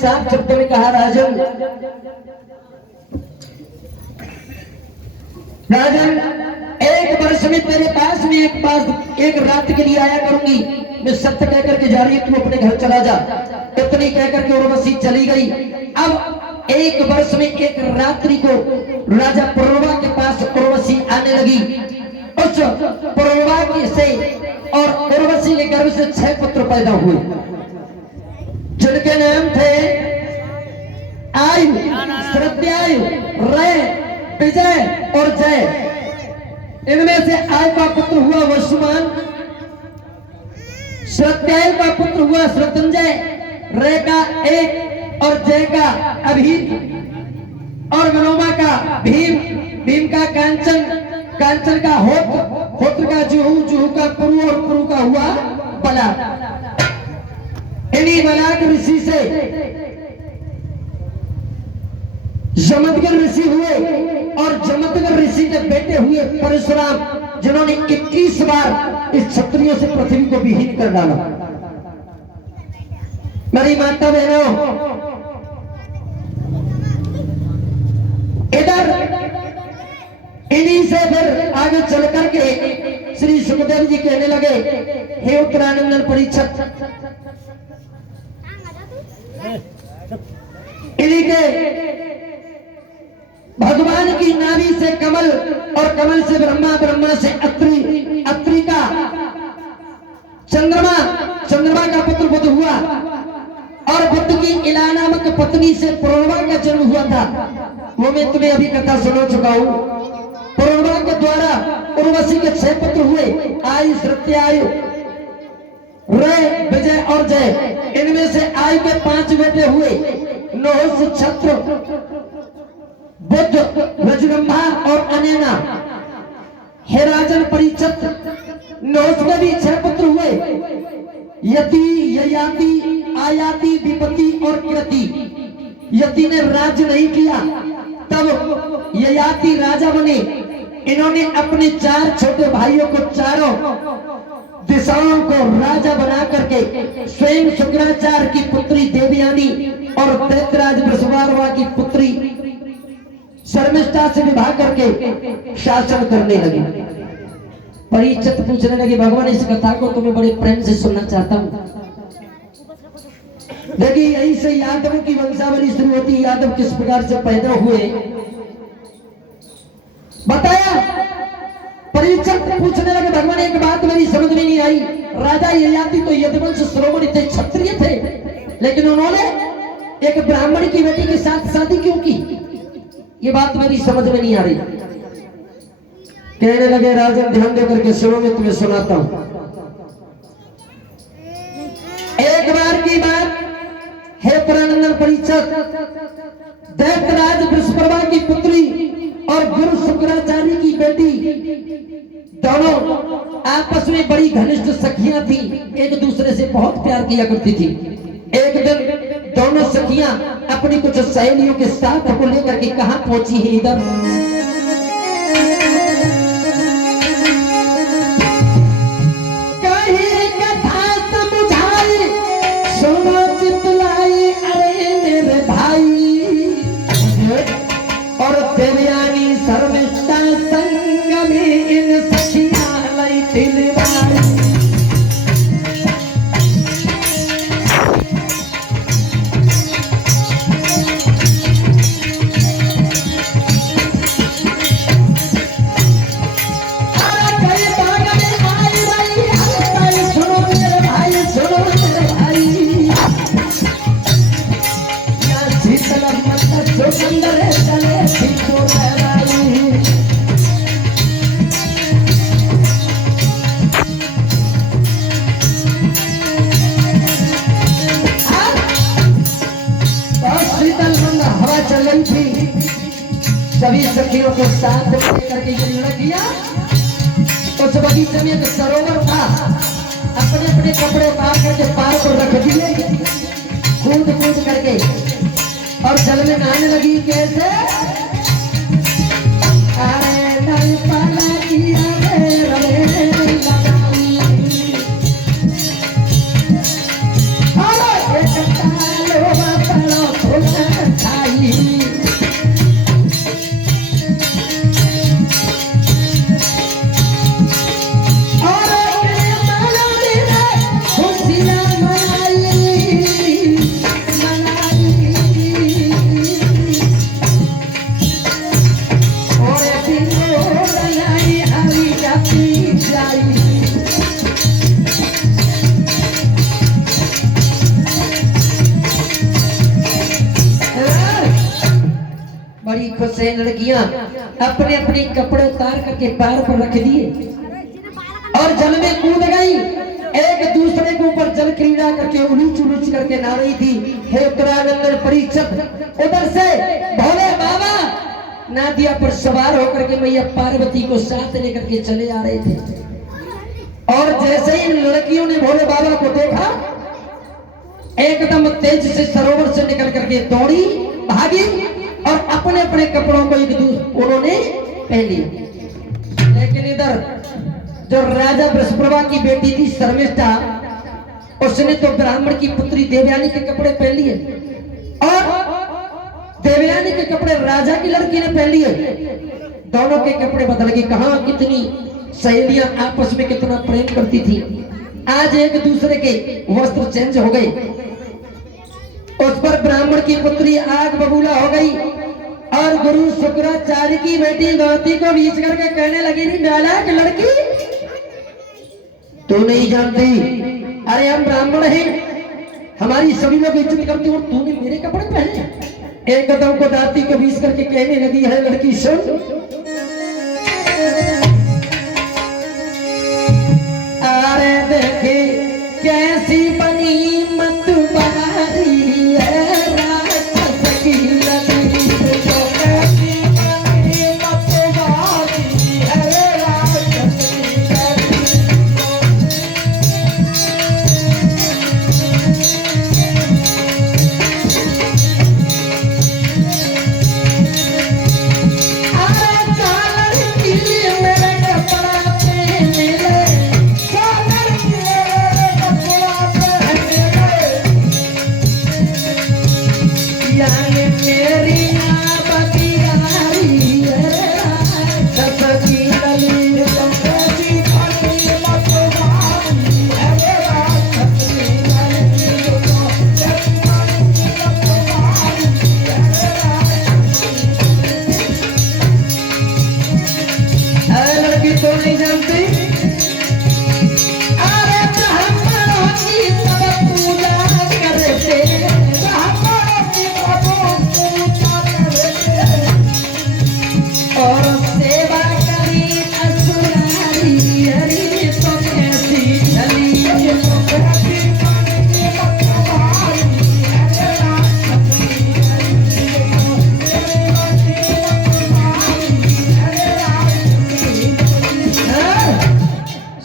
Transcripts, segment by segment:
साफ शब्दों में कहा, राजन राजन, एक वर्ष में तेरे पास में एक रात के लिए आया करूंगी। मैं सत्य कहकर के जा रही हूं, तू अपने घर चला जा। इतनी कहकर के उर्वशी चली गई। अब एक वर्ष में एक रात्रि को राजा पुरुरवा के पास उर्वशी आने लगी। उस पुरुरवा से और उर्वशी के गर्भ से 6 पुत्र पैदा हुए, जिनके नाम थे आयु, श्रद्धायु, रय, विजय और जय। इनमें से आयु का पुत्र हुआ वसुमान, श्रद्धायु का पुत्र हुआ श्रतंजय, रय का एक और जय का अभीत और मनोमा का भीम, भीम का कांचन, कांचन का होत्र, होत्र का जुहू, जुहू का पुरु और पुरु का हुआ बला। इन्हीं बलाक ऋषि से जमदग्नि ऋषि हुए और जमदग्नि ऋषि के बेटे हुए परशुराम, जिन्होंने 21 बार इस क्षत्रियों से पृथ्वी को विहीन कर डाला। मेरी माता बहनों, इधर इन्हीं से फिर आगे चल करके श्री सुखदेव जी कहने लगे, हे उत्तरानंदन परीक्षित, इन्हीं के भगवान की नाभि से कमल और कमल से ब्रह्मा, ब्रह्मा से अत्रि, अत्रि का चंद्रमा, चंद्रमा का पुत्र बुध हुआ और बुध की इला नामक पत्नी से पुरुरवा का जन्म हुआ था। वो मैं तुम्हें अभी कथा सुना चुका हूं। पुरुरवा के द्वारा उर्वशी के 6 पुत्र हुए, आयु, श्रद्धायु, रय, विजय और जय। इनमें से आयु के 5 बेटे हुए, नहुष, छत्र, बुध, रजरंभा और अनैना। हे राजन परीक्षित, नहुष के भी 6 पुत्र हुए, यति, ययाति, आयाति, विपति और कृति। यति ने राज्य नहीं किया, तब ययाति राजा बने। इन्होंने अपने 4 छोटे भाइयों को चारों दिशाओं को राजा बना करके स्वयं शुक्राचार्य की पुत्री देवयानी और दैत्यराज वृषभार्वा की पुत्री शर्मिष्ठा से विवाह करके शासन करने लगे। परीक्षित पूछने लगे, भगवान इस कथा को तुम्हें बड़े प्रेम से सुनना चाहता हूँ। देखिए, यही से यादवों की वंशावली शुरू होती है। यादव किस प्रकार से पैदा हुए बताया। परीक्षित पूछने लगे, भगवान एक बात मेरी समझ में नहीं आई, राजा ययाति तो यदुवंश शिरोमणि थे, क्षत्रिय थे, लेकिन उन्होंने एक ब्राह्मण की बेटी के साथ शादी क्यों की? ये बात मेरी समझ में नहीं आ रही। कहने लगे, राजन ध्यान देकर के सुनो, मैं तुम्हें सुनाता हूं। एक बार की बात है, पुरानंदन परीक्षित, दैत्यराज वृषभार्वा की पुत्री और गुरु शुक्राचार्य की बेटी दोनों आपस में बड़ी घनिष्ठ सखियां थी, एक दूसरे से बहुत प्यार किया करती थी। एक दिन दोनों सखियां अपनी कुछ सहेलियों के साथ को लेकर के कहां पहुंची है, इधर लड़कियों को साथ लेकर के ये लड़कियां उस बगीचे में एक सरोवर था, अपने अपने कपड़े उतार करके पार पर रख दिए, कूद कूद करके और जल में नहाने लगी। कैसे? अरे नल पाला किया बड़ी खुश है लड़कियां, अपने अपने कपड़े उतार करके पैर पर रख दिए और जल में कूद गई। एक दूसरे के ऊपर जल क्रीड़ा करके उलूच उलूच करके नहा रही थी। हे उत्तरानंदन परीक्षक उधर से भोले बाबा नादिया पर सवार होकर के मैया पार्वती को साथ लेकर के चले आ रहे थे। और जैसे ही लड़कियों ने भोले बाबा को देखा, एकदम तेज से सरोवर से निकल करके दौड़ी, भागी और अपने अपने कपड़ों को एक दूसरे उन्होंने पहन लिया। लेकिन इधर जो राजा बृहस्पति की बेटी थी शर्मिष्ठा, उसने तो ब्राह्मण की पुत्री देवयानी के कपड़े पहन लिए और देवयानी के कपड़े राजा की लड़की ने पहन लिए। दोनों के कपड़े बदल गए। कहां कितनी सहेलियां आपस में कितना प्रेम करती थी, आज एक दूसरे के वस्त्र चेंज हो गए। उस पर ब्राह्मण की पुत्री आग बबूला हो गई और गुरु शुक्राचार्य की बेटी गौती को बीच करके कहने लगी, नालायक लड़की, तू नहीं जानती, अरे हम ब्राह्मण हैं, हमारी सभी लोग इज्जत करते और तूने मेरे कपड़े पहने। एक कदम को दाती को बीच करके कहने लगी, है लड़की सुन, अरे देखे कैसी बनी मतवारी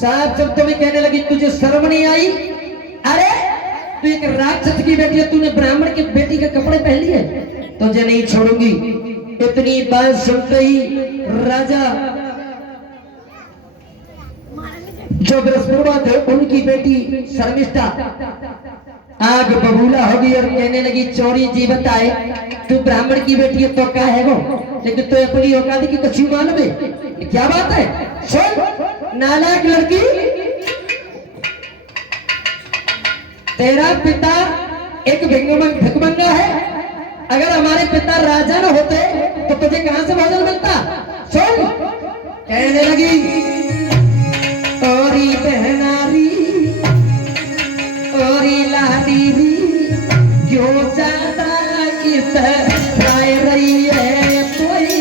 साहब जब तुम्हें कहने लगी तुझे शर्म नहीं आई? अरे तू एक राक्षस की बेटी है, तूने ब्राह्मण की बेटी के कपड़े पहन लिए, तुझे नहीं छोड़ूंगी। इतनी बात सुनते ही राजा जो बृहस्पति थे उनकी बेटी शर्मिष्ठा आग बबूला हो गई और कहने लगी, चोरी जी बताए, तू ब्राह्मण की बेटी है तो क्या है वो, लेकिन तू अपनी औकात की कछु मालूम है? क्या बात है? सुन नालायक लड़की, तेरा पिता एक भिखमंगा है, अगर हमारे पिता राजा न होते तो तुझे कहां से भोजन मिलता? सुन कहने लगी, ओरी बहनारी ओरी लाडी क्यों ज्यादा किस राय रही है, कोई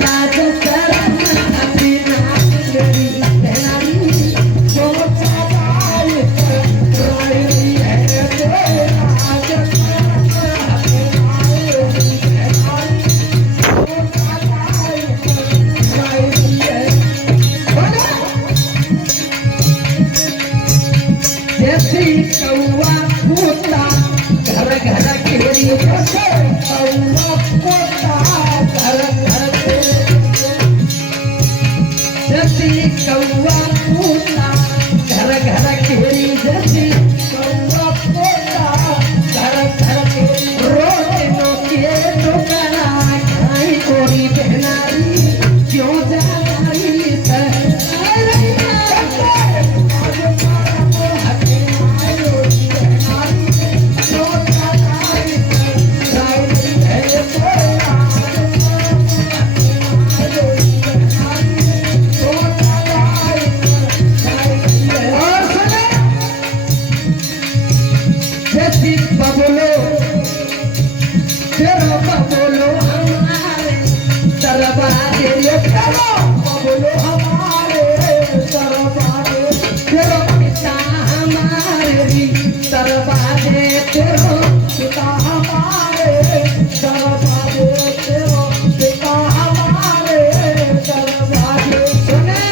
लाज शर्म अपनी नारी बहनारी क्यों ज्यादा राय रही है, कोई लाज शर्म अपनी नारी बहनारी जैसे कौआ पोता घर घर के जैसे कौआ पोता घर घर केरी जैसे कौआ पोता घर घर के रोटी नोके दुकाना खाई कोरी बहनारी क्यों जाई बबलो तेरा बबलो हमारे दरबारे चलो बबलो हमारे दरबारे तेरा पिता हमारे भी दरबारे तेरा पिता हमारे दरबारे तेरा पिता हमारे दरबारे सुने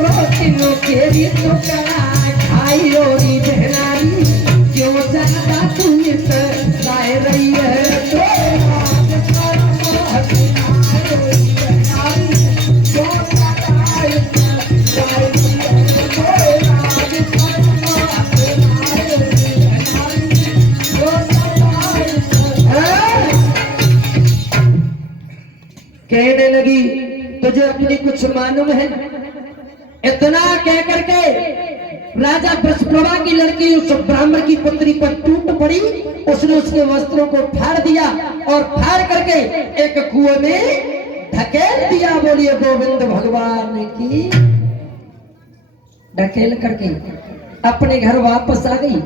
रोटी नो केरी तो करा खाई ओरी बहनारी क्यों ज्यादा तू राय रही है कहने लगी तुझे अपनी कुछ मालूम है। इतना कह करके राजा बृहस्पति की लड़की उस ब्राह्मण की पुत्री पर टूट पड़ी। उसने उसके वस्त्रों को फाड़ दिया और फाड़ करके एक कुएं में ढकेल दिया। बोलिए गोविंद भगवान की। ढकेल करके अपने घर वापस आ गई।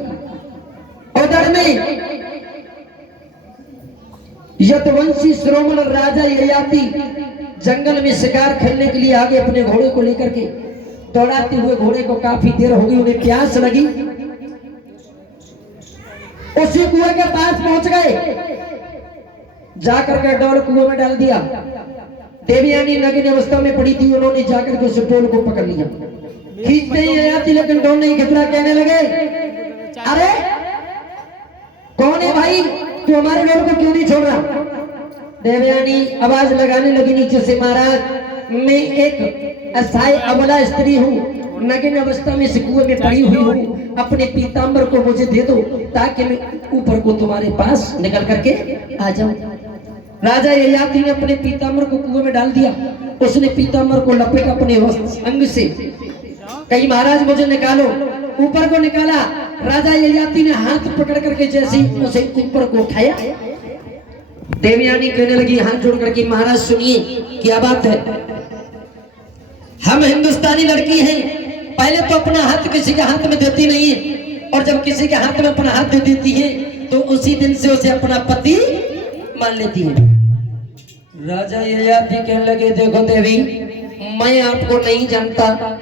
उधर में यदुवंशी श्रोमण राजा ययाति जंगल में शिकार खेलने के लिए आगे अपने घोड़े को लेकर के दौड़ाते हुए घोड़े को काफी देर हो गई। उन्हें प्यास लगी। उसी कुएं के पास पहुंच गए। जाकर के डोल कुएं में डाल दिया। देवयानी नग्न अवस्था में पड़ी थी। उन्होंने जाकर के उस डोल को पकड़ लिया। खींचते ही आती लेकिन डोल नहीं खिंच रहा। कहने लगे अरे कौन है भाई, तू हमारे डोल को क्यों नहीं छोड़ रहा। देवयानी आवाज लगाने लगी नीचे से, महाराज मैं एक अस्थाई अबला स्त्री हूँ, नग्न अवस्था में कुएं में पड़ी हुई हूँ। अपने पीताम्बर को मुझे दे दो ताकि मैं ऊपर को तुम्हारे पास निकल करके आ जाऊं। राजा ययाति ने अपने पीताम्बर को कुएं में डाल दिया। उसने पीताम्बर को लपेटा अपने अंग से। कहीं महाराज मुझे निकालो। ऊपर को निकाला। राजा ययाति ने हाथ पकड़ करके जैसे उसे ऊपर को उठाया। देवयानी कहने लगी हाथ जोड़ करके, महाराज सुनिए क्या बात है। हम हिंदुस्तानी लड़की हैं, पहले तो अपना हाथ किसी के हाथ में देती नहीं है, और जब किसी के हाथ में अपना हाथ दे देती है तो उसी दिन से उसे अपना पति मान लेती है। राजा ययाति कहने लगे देखो देवी, मैं आपको नहीं जानता,